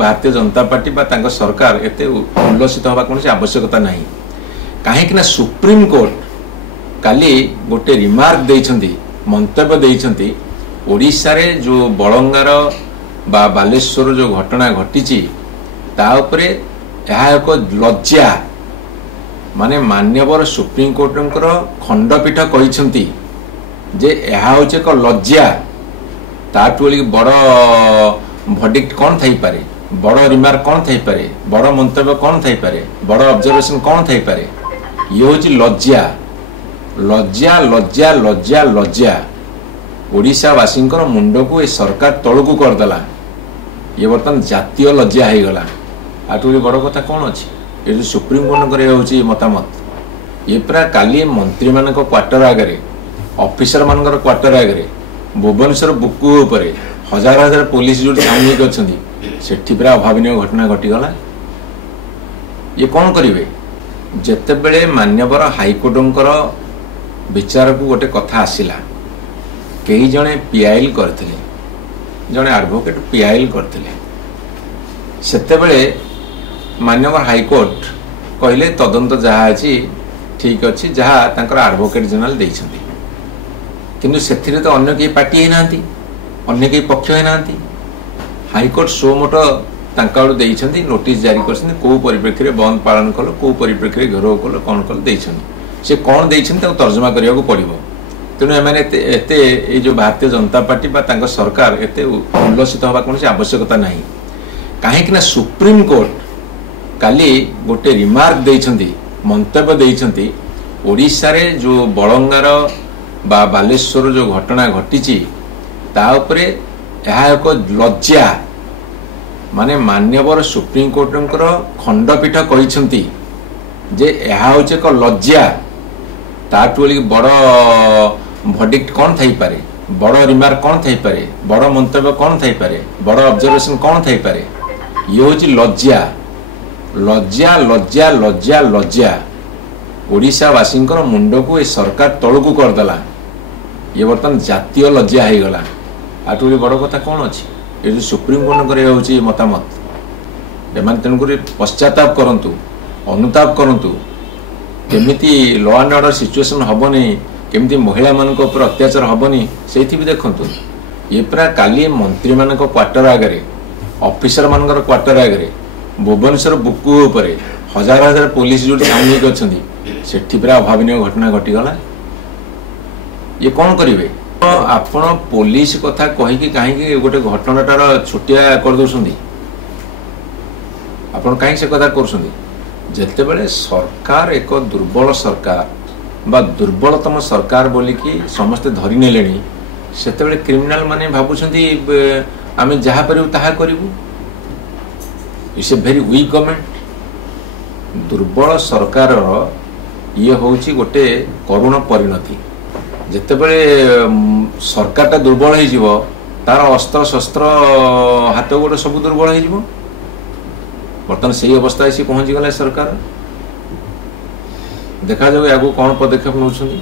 Bharatiya Janata party बा तांको सरकार एते उल्लसित हवा कोनसी आवश्यकता नहीं काहेकि ना सुप्रीम कोर्ट काली गोटे रिमार्क देइछंती मंतव्य देइछंती ओडिशा रे जो बळंगार बा बालेश्वर जो घटना घटीची ता उपरे यह एक लज्जा माने मान्यवर सुप्रीम कोर्टंकर खंडपीठ कहिछंती जे यह होचे एक लज्जा ताटुली बड़ भर्डिक्ट कौन थाई पारे बड़ रिमार्क कौन थाई पारे बड़ मंतव्य कौन थाई पारे बड़ ऑब्जर्वेशन कौन थाई पारे ये होची लज्जा लज्जा लज्जा लज्जा लज्जा ओडिशा वासींकर मुंड को ए सरकार तळकू करदेला ये बर्तमान जातीय लज्जा हो गला आटुली बड़ कथा कौन अच्छी ये जो सुप्रीम कोर्ट होची मतामत ये पूरा काली मंत्री मान क्वार्टर आगे ऑफिसर मान क्वार्टर आगे भुवनेश्वर बुकु उपरे हजार हजार पुलिस जो सामूहिक अच्छा से पूरा अभावन घटना घटीगला ये कौन करेंगे जितेबले मान्यवर हाइकोर्टर विचार को गोटे कथा आसला कई जने पीआईएल करते जने एडवोकेट पीआईएल करते सेतेबले मान्यवर हाइकोर्ट कहले तदंत जहाँ अच्छी ठीक अच्छी जहाँ तांकर एडवोकेट जनरल देइछंती किंतु से तो अन्य कई पार्टी ना अन्य कई पक्ष ना हाइकोर्ट सो मोट तांकाड़ू देइछंती नोटिस जारी करछंती को परिप्रेक्षी बंद पालन कल को परिप्रेक्षी घेराव कल कौन कल देइछंती से कौन देइछंती ताको तर्जमा करिया को पड़िबो तेणु एमाने एते ए जो भारतीय जनता पार्टी बा तांको सरकार एते उल्लसित हवा कोनसी आवश्यकता नहीं काहेकि ना सुप्रीम कोर्ट काली गोटे रिमार्क देइछंती मंतव्य देइछंती ओडिशा रे जो बळंगार बा बालेश्वर जो घटना घटीची ता उपरे यह एक लज्जा माने मान्यवर सुप्रीम कोर्टंकर खंडपीठ कहिछंती जे यह होचे एक लज्जा ताटुली बड़ भर्डिक्ट कौन थाई पारे बड़ रिमार्क कौन थाई पारे बड़ मंतव्य कौन थाई पारे बड़ ऑब्जर्वेशन कौन थाई पारे ये होची लज्जा लज्जा लज्जा लज्जा लज्जा ओडिशा वासींकर मुंड को ए सरकार तळकू करदेला ये बर्तमान जातीय लज्जा हो गला आटुली बड़ कथा कौन अच्छी ये जो सुप्रीम कोर्ट होची मतामत एमान तेणुक पश्चाताप करंतु अनुताप करंतु केमिति लॉ एंड ऑर्डर सिचुएशन हबनी केमिति महिला मानक ऊपर अत्याचार हबनी से भी देखंतु ये पूरा काली मंत्री मान क्वार्टर आगे ऑफिसर मान क्वार्टर आगे भुवनेश्वर बुकु उपरे हजार हजार पुलिस जो सामूहिक अच्छा से पूरा अभावन घटना घटीगला ये कौन करेंगे आपण पुलिस कथा कहीकि कहीं गोटे घटनाटार छुटिया कर दौरान आपण कहीं से कथा कर जितेबले सरकार एक दुर्बल सरकार बा दुर्बलतम सरकार बोलिकी समस्ते धरी नेले से क्रिमिनाल माने भावुंट आम जहाँ पारू ताहा करूँ it's a very weak government दुर्बल सरकार ये होची गोटे करुण परिणति जितेबले सरकार दुर्बल हो तार अस्त्र शस्त्र हाथ गोड़ सब दुर्बल हो बर्तमान से अवस्था पहुंची गला सरकार देखा जाऊ आगु कौन पदक्षेप नौछंदी।